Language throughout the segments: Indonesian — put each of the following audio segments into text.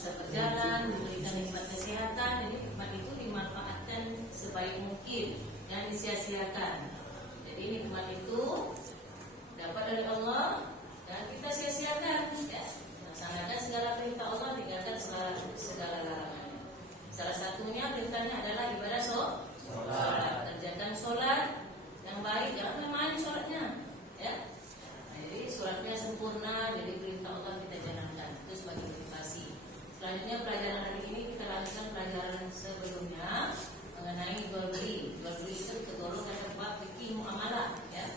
bisa berjalan, diberikan nikmat kesehatan. Jadi nikmat itu dimanfaatkan sebaik mungkin, dan disia-siakan. Jadi nikmat itu dapat dari Allah dan kita sia-siakan, ya. Laksanakan segala perintah Allah, tinggalkan segala larangannya. Salah satunya perintahnya adalah ibadah sholat. Kerjakan sholat yang baik, jangan main sholatnya, ya. Nah, jadi sholatnya sempurna, jadi perintah Allah kita jalankan. Itu sebagai motivasi. Selanjutnya pelajaran hari ini kita lanjutkan pelajaran sebelumnya mengenai jual beli. Jual beli itu tergolong dalam bab fikih muamalah, ya.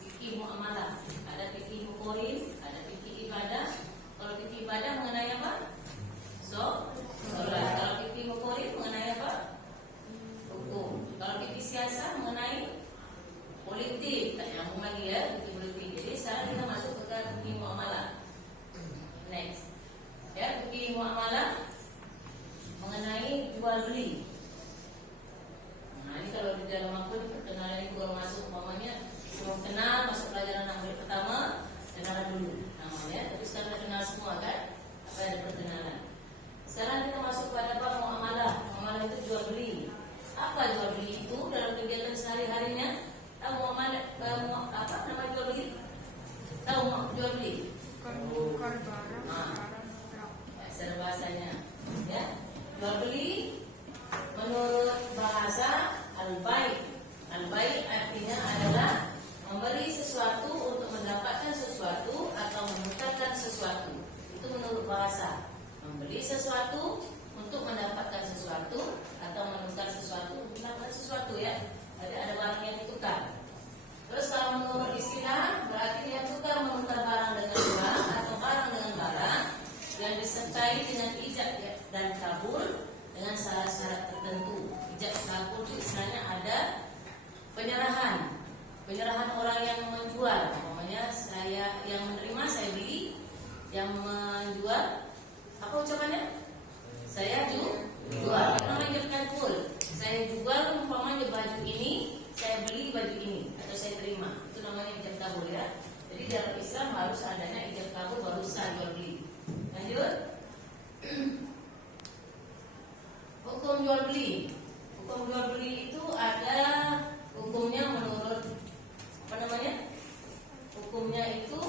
Fikih muamalah. Ada fikih muqorin, ada fikih ibadah. Kalau fikih ibadah mengenai apa? Sholat. Kalau fikih muqorin mengenai apa? Hukum. Kalau fikih siasat mengenai politik. Tak nyambung lagi, ya, fikih politik. Jadi sekarang kita masuk ke fikih muamalah. Next. Ya, fikih muamalah mengenai jual beli. Nah, ini kalau di dalam aku perkenalan itu baru masuk, umpamanya sebelum kenal masuk pelajaran yang pertama, kenalan dulu namanya. Tapi sekarang kita kenal semua, kan? Apa ada perkenalan. Sekarang kita masuk pada bab muamalah. Muamalah itu jual beli. Apa jual beli itu dalam kegiatan sehari-harinya? Tahu muamalah apa nama jual beli? Tahu jual beli? Bukan barang, Bahasa bahasanya, ya. Jual beli menurut bahasa al-bai'. Al-bai' artinya adalah memberi sesuatu untuk mendapatkan sesuatu atau menukarkan sesuatu. Itu menurut bahasa. Membeli sesuatu untuk mendapatkan sesuatu atau menukar sesuatu untuk mendapatkan sesuatu, ya. Jadi ada barang yang ditukar. Terus kalau menurut istilah berarti dia tukar menukar barang dengan barang atau barang dengan barang yang disertai dengan ijab dan kabul dengan syarat-syarat tertentu. Ijab kabul itu istilahnya ada penyerahan orang yang menjual. Namanya saya yang menerima saya beli, yang menjual apa ucapannya? Saya jual. Namanya ijab kabul. Saya jual umpamanya baju ini, saya beli baju ini atau saya terima. Itu namanya ijab kabul, ya. Jadi dalam Islam harus adanya ijab kabul baru sah jual beli. Lanjut. Hukum jual beli. Hukum jual beli itu ada hukumnya menurut apa namanya? Hukumnya itu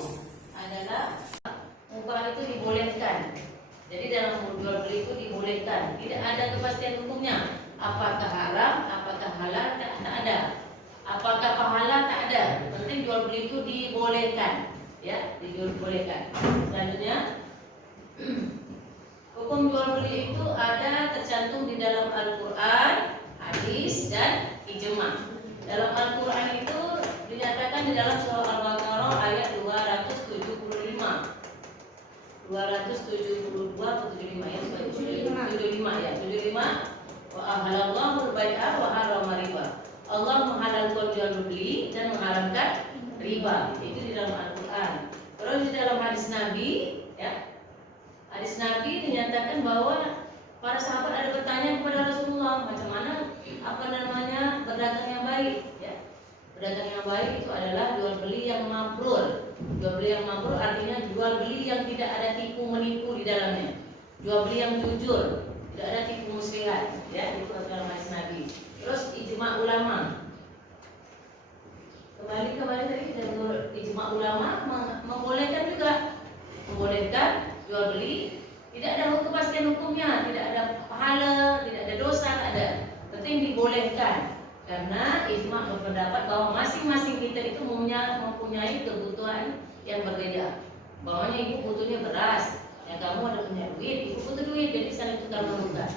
adalah mubah itu dibolehkan. Jadi dalam jual beli itu dibolehkan. Tidak ada kepastian hukumnya. Apakah haram, apakah halal, tak ada. Apakah pahala, tak ada. Penting jual beli itu dibolehkan, ya, dibolehkan. Selanjutnya, hukum jual beli itu ada tercantum di dalam Al-Quran, hadis, dan ijma. Dalam Al-Quran itu dinyatakan di dalam surah Al-Baqarah ayat 275. 272 atau 75, ya, 75, ya, 75. Wa ahalallahu al-bai'a wa harrama riba. Allah menghalalkan jual beli dan mengharamkan riba. Itu di dalam Al-Quran. Terus di dalam hadis Nabi, ya, hadis Nabi dinyatakan bahwa para sahabat ada bertanya kepada Rasulullah, macam mana apa namanya berdagang yang baik, ya. Berdagang yang baik itu adalah jual beli yang mabrur. Jual beli yang mabrur artinya jual beli yang tidak ada tipu menipu di dalamnya. Jual beli yang jujur, tidak ada tipu muslihat, ya. Itu dalam hadis Nabi. Terus ijma ulama. Kembali tadi menurut ijma ulama membolehkan juga, membolehkan jual beli. Tidak ada kepastian hukumnya, tidak ada pahala, tidak ada dosa, tak ada. Penting dibolehkan. Karena ijma berpendapat bahwa masing-masing kita itu mempunyai kebutuhan yang berbeda. Bahwanya ibu butuhnya beras, yang kamu ada punya duit, ibu butuh duit, jadi saling tukar menukar.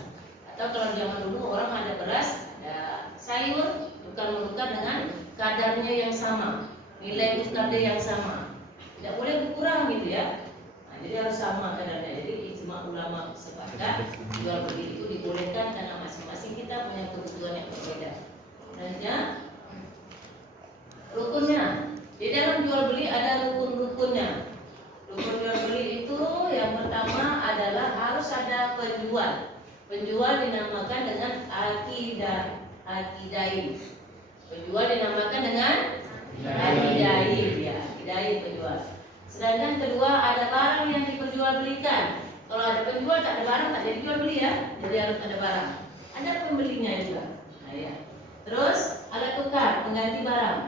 Atau kalau zaman dulu orang ada beras, ada sayur, tukar menukar dengan kadarnya yang sama, nilai ustadz yang sama. Tidak boleh berkurang gitu, ya. Nah, jadi harus sama kadarnya. Jadi ijma ulama sepakat jual beli itu dibolehkan karena masing-masing kita punya kebutuhan yang berbeda. Selanjutnya, rukunnya. Di dalam jual beli ada rukun-rukunnya. Rukun jual beli itu yang pertama adalah harus ada penjual. Penjual dinamakan dengan akidain. Penjual dinamakan dengan akidain, ya, akidain penjual. Sedangkan kedua ada barang yang diperjualbelikan. Kalau ada penjual tak ada barang tak jadi jual beli ya. Jadi harus ada barang. Ada pembelinya juga. Nah, ya. Terus alat tukar pengganti barang.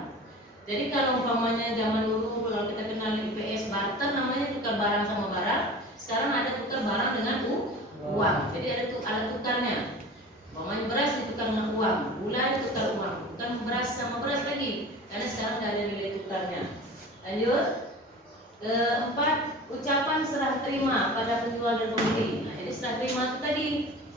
Jadi kalau umpamanya zaman dulu kalau kita kenal IPS barter namanya tukar barang sama barang. Sekarang ada tukar barang dengan uang. Jadi ada alat tukarnya. Umpamanya beras ditukar dengan uang, gula ditukar uang. Bukan beras sama beras lagi. Karena sekarang tidak ada nilai tukarnya. Lanjut. Keempat, ucapan serah terima pada penjual dan pembeli. Nah, jadi serah terima itu tadi,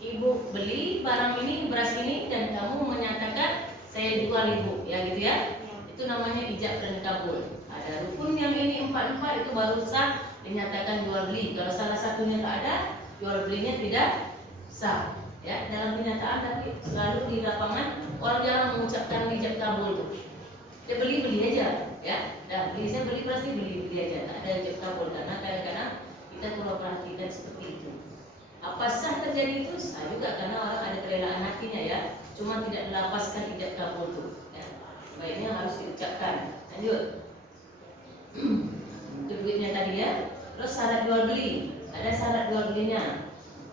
ibu beli barang ini, beras ini, dan kamu menyatakan saya jual ibu, ya gitu ya. Itu namanya ijab dan kabul. Ada rukun yang ini empat itu baru sah dinyatakan jual beli. Kalau salah satunya tak ada, jual belinya tidak sah. Ya, dalam kenyataan tapi selalu di lapangan orang jarang mengucapkan ijab kabul tuh. Dia beli aja, ya. Dan beli saya beli pasti beli aja. Tak ada ijab kabul karena kadang-kadang kita perlu perhatikan seperti itu. Apa sah terjadi itu? Sah juga karena orang ada kerelaan hatinya ya. Cuma tidak dilapaskan ijab kabul itu. Ya. Baiknya harus diucapkan. Lanjut. Itu duitnya tadi ya. Terus syarat jual beli. Ada syarat jual belinya.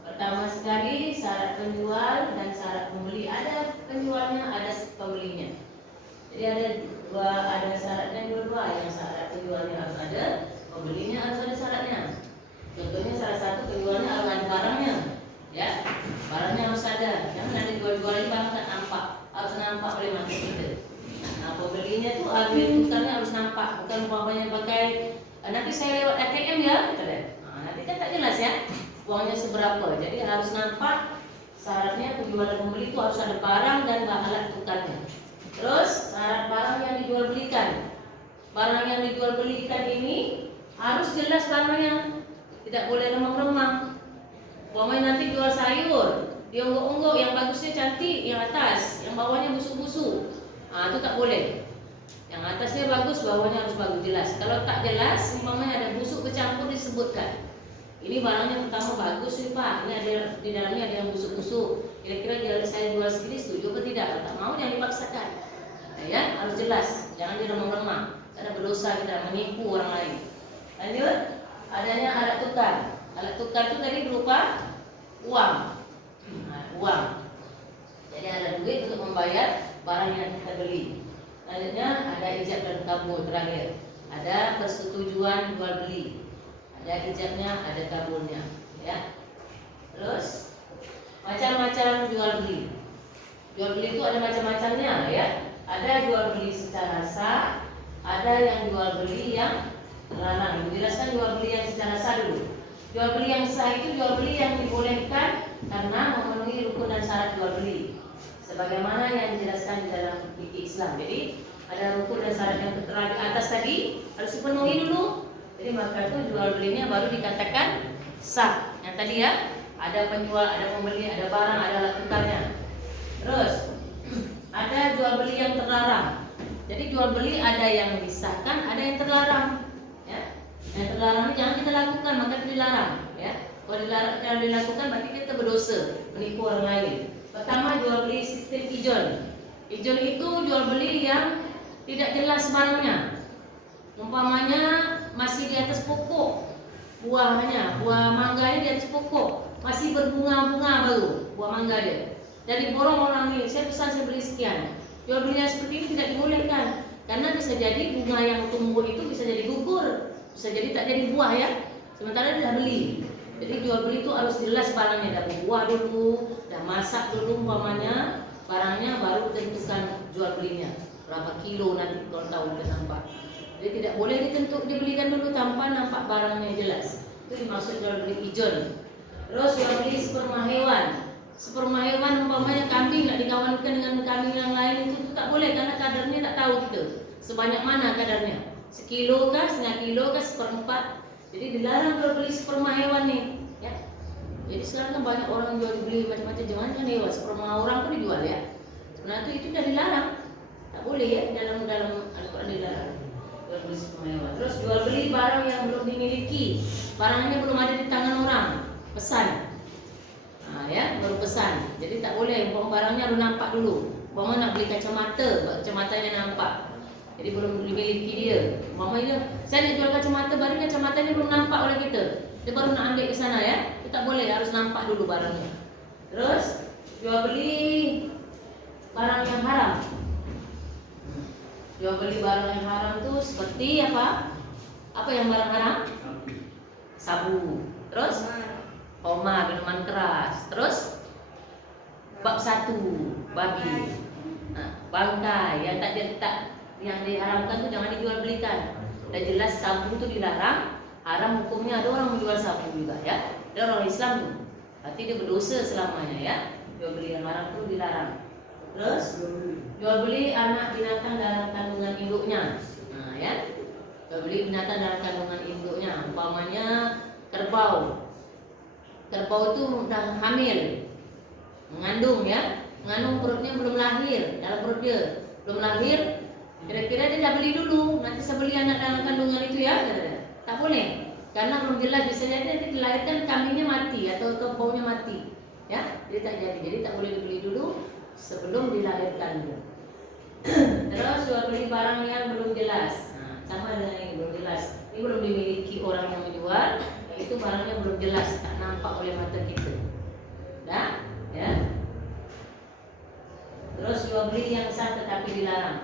Pertama sekali syarat penjual dan syarat pembeli. Ada penjualnya, ada pembelinya. Jadi ada syaratnya dua-dua. Yang syarat penjualnya harus ada, pembelinya harus ada syaratnya. Contohnya salah satu penjualnya harus ada barangnya, ya. Barangnya harus ada. Jangan ada jual-jual ini barang tak nampak, harus nampak oleh mata kita. Nah, pembelinya tuh agregat tukarnya harus nampak, bukan umpamanya pakai nanti saya lewat ATM ya, gitu deh. Nah, nanti kan tak jelas ya uangnya seberapa. Jadi harus nampak syaratnya penjual dan pembeli itu harus ada barang dan alat tukarnya. Terus syarat barang yang dijual belikan. Barang yang dijual belikan ini harus jelas barangnya. Tidak boleh remang-remang. Umpamanya nanti jual sayur, diungguk-ungguk yang bagusnya cantik, yang atas, yang bawahnya busuk-busuk. Ah, itu tak boleh. Yang atasnya bagus, bawahnya harus bagus jelas. Kalau tak jelas, umpamanya ada busuk bercampur disebutkan. Ini barangnya pertama bagus nih Pak. Ini ada di dalamnya ada yang busuk-busuk. Kira-kira saya jual segini setuju atau tidak? Kalau tak mau jangan dipaksakan. Nah, ya harus jelas. Jangan diremang-remang. Karena berdosa kita menipu orang lain. Lanjut. Adanya alat tukar. Alat tukar itu tadi berupa uang. Nah, uang. Jadi ada duit untuk membayar barang yang kita beli. Selanjutnya ada ijab dan kabul terakhir. Ada persetujuan jual beli. Ada ijabnya, ada kabulnya, ya. Terus macam-macam jual beli. Jual beli itu ada macam-macamnya, ya. Ada jual beli secara sah, ada yang jual beli yang terlarang. Menjelaskan jual beli yang secara sah dulu. Jual beli yang sah itu jual beli yang dibolehkan karena memenuhi rukun dan syarat jual beli. Sebagaimana yang dijelaskan di dalam fikih Islam. Jadi ada rukun dan syarat yang tertera di atas tadi harus dipenuhi dulu. Jadi maka itu jual belinya baru dikatakan sah. Yang tadi ya, ada penjual, ada pembeli, ada barang, ada alat tukarnya. Terus ada jual beli yang terlarang. Jadi jual beli ada yang disahkan, ada yang terlarang. Ya. Yang terlarang ini jangan kita lakukan, maka itu dilarang. Ya. Kalau dilakukan berarti kita berdosa, menipu orang lain. Pertama jual beli sistem ijon. Ijon itu jual beli yang tidak jelas barangnya. Umpamanya masih di atas pokok buahnya, buah mangganya di atas pokok, masih berbunga-bunga baru buah mangga dia. Dari borong orang ini, saya pesan saya beli sekian. Jual beli yang seperti ini tidak dibolehkan, karena bisa jadi bunga yang tumbuh itu bisa jadi gugur, bisa jadi tak jadi buah ya. Sementara dia dah beli. Jadi jual beli itu harus jelas barangnya, dah buah dulu, dah masak dulu umpamanya barangnya, baru tentukan jual belinya berapa kilo nanti kalau tahu kita nampak. Jadi tidak boleh dibelikan dulu tanpa nampak barangnya jelas. Itu dimaksud jual beli ijon. Terus jual beli sperma hewan. Sperma hewan umpamanya kambing nak dikawankan dengan kambing yang lain itu tak boleh karena kadarnya tak tahu kita. Sebanyak mana kadarnya? Sekilo kah, setengah kilo kah, seperempat. Jadi dilarang jual beli sperma hewan nih. Ya. Jadi sekarang kan banyak orang jual beli macam-macam, jangan kan hewan. Sperma orang pun dijual ya. Nah itu dah dilarang. Tak boleh ya dalam Al-Quran dilarang. Jual beli sperma hewan. Terus jual beli barang yang belum dimiliki, barangnya belum ada di tangan orang, pesan. Nah, ya baru pesan. Jadi tak boleh. Barangnya harus nampak dulu. Umpama nak beli kacamata, kacamatanya nampak. Jadi belum dimiliki dia. Umpamanya saya nak jual kacamata, baru kacamatanya belum nampak oleh kita. Dia baru nak ambil ke sana ya. Itu itu tak boleh, harus nampak dulu barangnya. Terus jual beli barang yang haram. Jual beli barang yang haram itu seperti apa? Apa yang barang haram? Sabu. Terus koma, minuman keras. Terus bab satu, babi. Nah, bangkai yang yang diharamkan itu jangan dijual belikan. Udah jelas sabu itu dilarang, haram hukumnya. Ada orang menjual sabu juga ya. Dia orang Islam tuh. Berarti dia berdosa selamanya ya. Jual beli yang haram itu dilarang. Terus jual beli anak binatang dalam kandungan induknya. Nah ya. Jual beli binatang dalam kandungan induknya. Umpamanya kerbau. Kerbau itu udah hamil, mengandung ya. Mengandung perutnya belum lahir, dalam perut dia belum lahir. Kira-kira dia dah beli dulu, nanti saya beli anak dalam kandungan itu ya. Tak boleh, karena belum jelas, bisa jadi nanti dilahirkan kambingnya mati atau kerbaunya mati ya, jadi tak jadi. Jadi tak boleh dibeli dulu sebelum dilahirkan. Terus jual beli barang yang belum jelas. Nah, sama dengan yang belum jelas, ini belum dimiliki orang yang menjual, itu barangnya belum jelas, tak nampak oleh mata kita. Dah ya. Terus jual beli yang sah tetapi dilarang.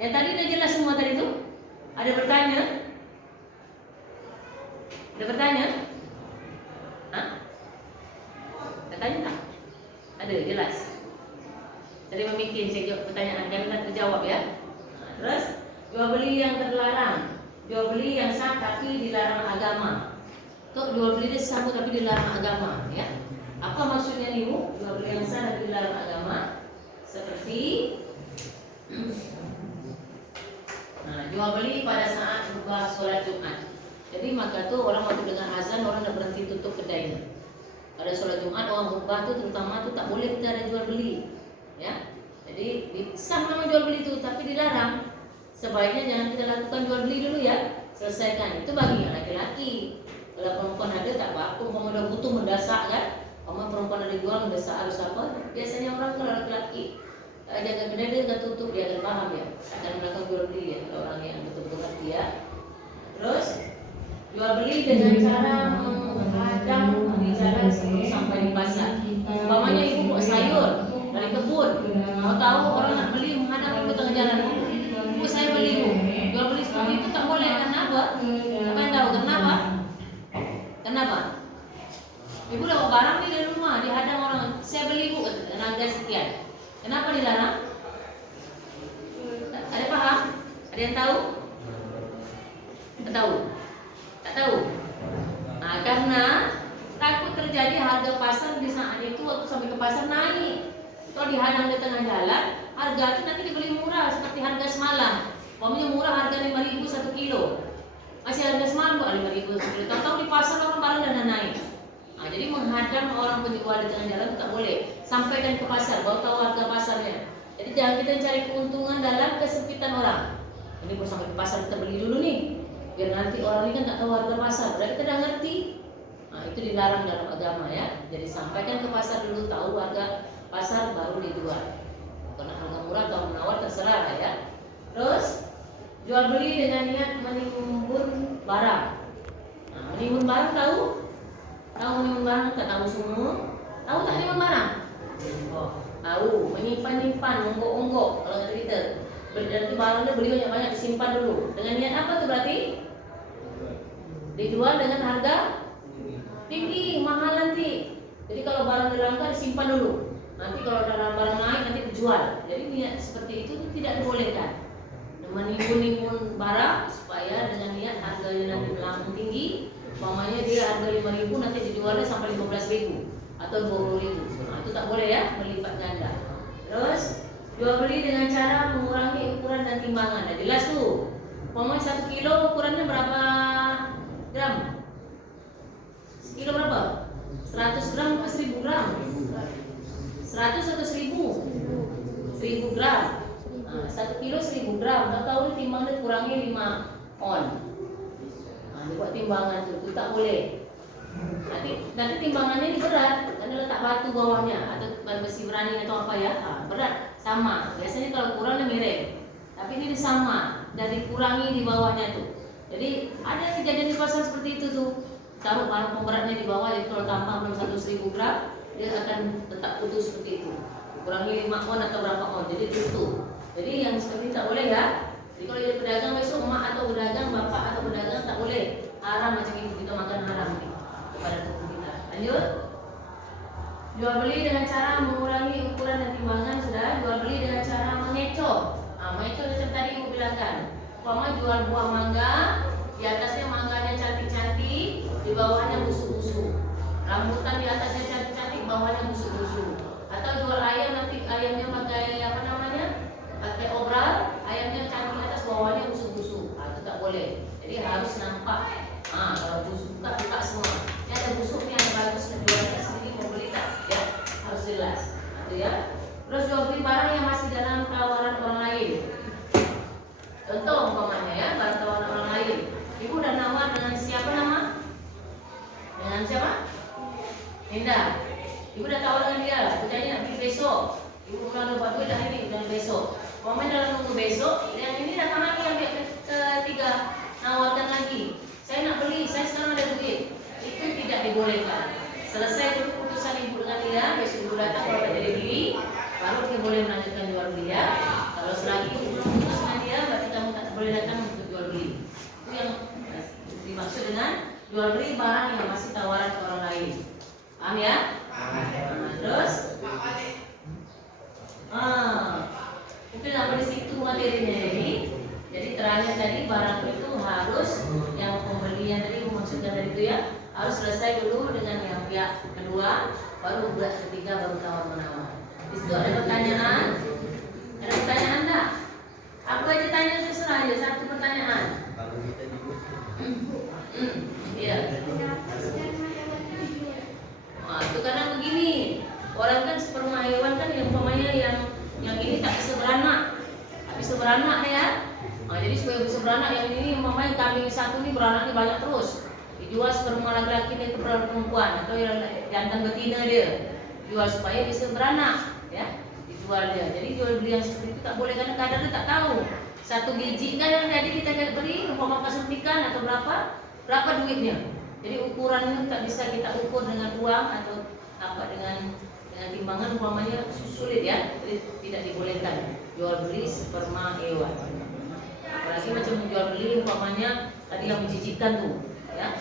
Yang tadi udah jelas semua tadi itu. Ada bertanya? Ada bertanya? Hah? Bertanya tak? Ada, jelas. Tadi memikir saya jawab pertanyaan, jangan terjawab ya. Nah, terus jual beli yang terlarang. Jual beli yang sah tapi dilarang agama. Kok jual beli dia sah tapi dilarang agama ya? Apa maksudnya nih Bu? Jual beli yang sah dan dilarang agama seperti jual beli pada saat buka sholat Jumat. Jadi maka tuh orang waktu dengar azan orang dah berhenti tutup kedainya. Pada sholat Jumat orang khutbah tuh terutama tuh tak boleh kita ada jual beli, ya. Jadi sah nama jual beli itu tapi dilarang. Sebaiknya jangan kita lakukan jual beli dulu ya. Selesaikan itu bagi yang laki-laki. Kalau perempuan ada tak apa, kalau udah butuh mendesak kan. Kalau perempuan ada jual mendesak harus apa? Biasanya orang kalau laki-laki jaga kedai dia dah tutup, dia akan paham ya, akan melakukan jual beli ya, kalau orang yang betul-betul ngerti ya. Terus jual beli dengan cara menghadang di jalan sebelum sampai di pasar. Umpamanya ibu bawa sayur dari kebun, mau tahu orang nak beli menghadang dulu tengah jalan. Bu saya beli bu, jual beli seperti itu tak boleh. Kenapa? Apa yang tahu kenapa? Kenapa? Ibu dah bawa barang ni dari rumah, dihadang orang. Saya beli bu, harga sekian. Kenapa dilarang? Ada paham? Ada yang tahu? Tak tahu? Tak tahu? Nah, karena takut terjadi harga pasar di saat itu waktu sampai ke pasar naik. Kalau dihadang di tengah jalan, harga itu nanti dibeli murah seperti harga semalam. Pokoknya murah harga 5.000 1 kilo. Masih harga semalam kok 5.000 1 kilo. Tahu-tahu di pasar orang barang dan naik. Nah, jadi menghadang orang penjual di tengah jalan itu tak boleh. Sampaikan ke pasar, baru tahu harga pasarnya. Jadi jangan kita cari keuntungan dalam kesempitan orang. Ini baru sampai ke pasar kita beli dulu nih, biar nanti orang ini kan tak tahu harga pasar. Berarti kita dah ngerti. Nah, itu dilarang dalam agama ya. Jadi sampaikan ke pasar dulu, tahu harga pasar baru dijual. Karena harga murah atau menawar terserah ya. Terus jual beli dengan niat menimbun barang. Nah, menimbun barang tahu? Tahu menimbun barang? Tak tahu semua? Tahu tak menimbun barang? Oh, tahu. Menyimpan-nyimpan, onggok-onggok kalau kata kita. Berarti barangnya beli banyak-banyak disimpan dulu. Dengan niat apa tuh berarti? Dijual dengan harga tinggi, mahal nanti. Jadi kalau barang dilanggar disimpan dulu. Nanti kalau ada barang naik nanti dijual. Jadi niat seperti itu tidak dibolehkan. Menimbun-nimbun barang supaya dengan niat harganya nanti melambung tinggi. Umpamanya dia harga 5.000 nanti dijualnya sampai 15.000 atau 20.000. Nah, itu tak boleh ya, berlipat ganda. Terus jual beli dengan cara mengurangi ukuran dan timbangan. Nah, jelas tuh. Umpamanya 1 kilo ukurannya berapa gram? Sekilo berapa? 100 gram atau 1000 gram? 100 atau 1000? 1000 gram. Nah, 1 kilo 1000 gram. Tahu timbangnya kurangi 5 on. Nah, dibuat timbangan itu tak boleh. Nanti timbangannya ini berat, karena letak batu bawahnya atau besi berani atau apa ya, berat sama. Biasanya kalau kurangnya mirip, tapi ini sama dan dikurangi di bawahnya tuh. Jadi ada kejadian di pasar seperti itu tuh. taruh barang pemberatnya di bawah, jadi kalau tanpa belum 100.000 gram dia akan tetap putus seperti itu. Kurangi 5 on atau berapa on, jadi tutup. Jadi yang seperti ini tak boleh ya. Jadi kalau jadi pedagang besok emak atau pedagang, bapak atau pedagang tak boleh. Haram macam itu, kita makan haram nih kepada tubuh kita. Lanjut. Jual beli dengan cara mengurangi ukuran dan timbangan sudah. Jual beli dengan cara mengecoh. Mengecoh macam tadi ibu bilangkan. Umpama jual buah mangga, di atasnya mangganya cantik-cantik, di bawahnya busuk-busuk. Rambutan di atasnya cantik-cantik, bawahnya busuk-busuk. Atau jual ayam, nanti ayamnya pakai apa namanya? Pakai obral, ayamnya cantik atas, bawahnya busuk-busuk. Itu tak boleh. Jadi harus nampak. Kalau busuk buka semua. Ini ada busuknya yang bagus, jualnya sendiri mau beli tak? Ya, harus jelas. Itu ya. Terus jual beli barang yang masih dalam tawaran orang lain. Contoh umpamanya ya, barang tawaran orang lain. Ibu udah nawar dengan siapa nama? Dengan siapa? Indah. Ibu udah tawar dengan dia. Aku tanya nak beli besok. Ibu bilang dapat duit dah ini, udah besok. Umpamanya dalam nunggu besok, yang ini datang lagi yang ketiga nawarkan lagi. Saya nak beli, saya sekarang ada duit. Itu tidak dibolehkan. Selesai keputusan ibu dengan dia, besok ibu datang kalau tak jadi beli, baru kita boleh melanjutkan jual beli ya. Kalau selagi ibu belum putus dengan dia, berarti kamu tak boleh datang untuk jual beli. Itu yang dimaksud dengan jual beli barang yang masih tawaran ke orang lain. Paham ya? Terus? Mungkin sampai di situ materinya ini. Jadi terakhir tadi barang itu harus yang pembelian tadi maksudnya tadi itu ya harus selesai dulu dengan yang pihak kedua, baru pihak ketiga baru tawar menawar. Di situ ada pertanyaan? Ada pertanyaan tak? Aku aja tanya terserah aja satu pertanyaan. Iya. Itu karena begini, orang kan sperma hewan kan yang umpamanya yang ini tak bisa beranak, ya. Jadi supaya bisa beranak yang ini umpamanya kambing satu ini beranaknya banyak terus. Dijual sperma laki-laki dia ke perempuan atau yang jantan betina dia. Jual supaya bisa beranak, ya. Dijual dia. Jadi jual beli yang seperti itu tak boleh karena kadang dia tak tahu. Satu biji kan yang tadi kita beli umpama suntikan atau berapa duitnya. Jadi ukurannya tak bisa kita ukur dengan uang atau apa dengan timbangan umpamanya sulit ya. Jadi tidak dibolehkan jual beli sperma hewan. Apalagi macam menjual beli umpamanya tadi yang menjijikan tuh ya,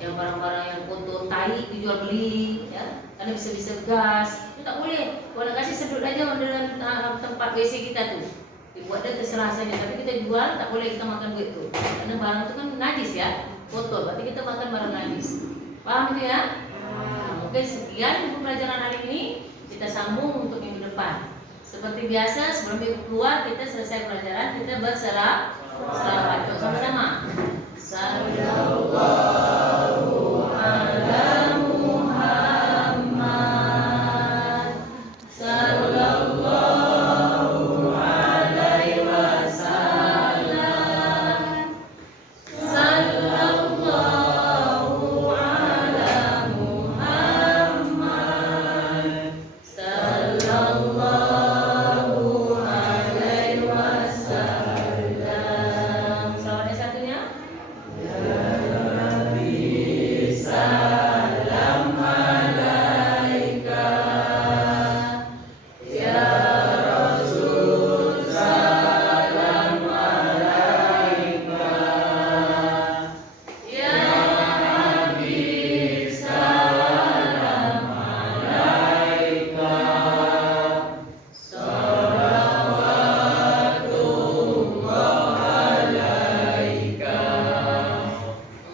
yang barang-barang yang kotor tai dijual beli ya, karena bisa gas itu tak boleh. Kalau kasih sedut aja dengan tempat WC kita tuh dibuat dia terserah saja, tapi kita jual tak boleh kita makan duit tuh karena barang itu kan najis ya, kotor, berarti kita makan barang najis. Paham itu ya? Mungkin sekian untuk pelajaran hari ini, kita sambung untuk minggu depan. Seperti biasa sebelum ibu keluar kita selesai pelajaran, kita berserah selawat sama-sama. Sallallahu ala Muhammad. Sallallahu alaihi wasallam. Sallallahu ala Muhammad. Sallallahu alaihi wasallam. Selawat yang satunya.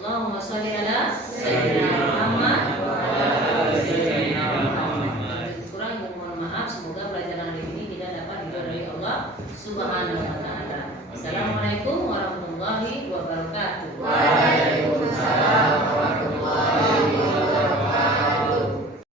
Allahumma sholli ala Sayyidina Muhammad wa ala ali Sayyidina Muhammad. Kurang mohon maaf, semoga pelajaran hari ini kita dapat diridhoi Allah Subhanahu wa taala.